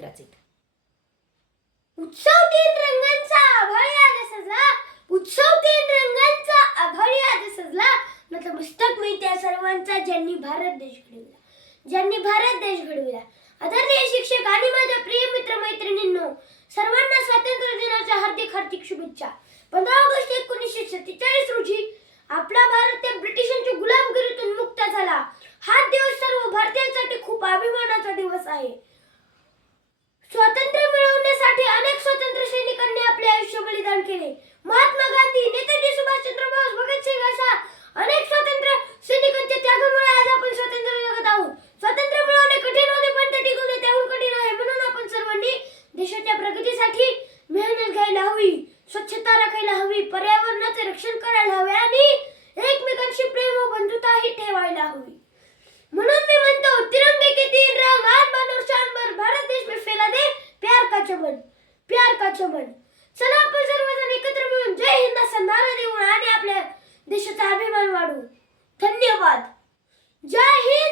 रचित. उत्सव तीन रंगांचा आभाळी आज सजला, उत्सव तीन रंगांचा आभाळी आज सजला. नतमस्तक मी त्या सर्वांचा ज्यांनी भारत देश घडविला, ज्यांनी भारत देश घडविला. आदरणीय शिक्षक आणि माझ्या प्रिय मित्र मैत्रिणींनो, सर्वांना स्वातंत्र्य दिनाच्या हार्दिक हार्दिक शुभेच्छा. 15 ऑगस्ट 1947 रोजी आपला भारत त्या ब्रिटिशांच्या गुलामगिरीतून मुक्त झाला. हा दिवस सर्व भारतीयांसाठी खूप अभिमानाचा दिवस आहे. स्वातंत्र्य मिळवण्यासाठी अनेक स्वातंत्र्य सैनिकांनी आपले आयुष्य बलिदान केले. महात्मा गांधी, नेताजी सुभाषचंद्र बोस, भगतसिंग अशा अनेक स्वातंत्र्य सैनिकांच्या त्यागामुळे आज आपण स्वातंत्र्य जगत आहोत. स्वातंत्र्य मिळवणे कठीण होते, पण ते टिकवणे त्याहून कठीण आहे. म्हणून आपण सर्वांनी देशाच्या प्रगतीसाठी मेहनत घ्यायला हवी, स्वच्छता राखायला हवी, पर्यावरणाचे रक्षण करायला हवे आणि एकमेकांशी प्रेम व बंधुताही ठेवायला हवी. म्हणून मी म्हणतो, तिरंगे के तीन रंग, आसमान और चांद पर, भारत देश में फैला दे प्यार का चमन, प्यार का चमन. चला आपण सर्वजण एकत्र मिळून जय हिंद असा नारा देऊ आणि आपल्या देशाचा अभिमान वाढवू. धन्यवाद. जय हिंद.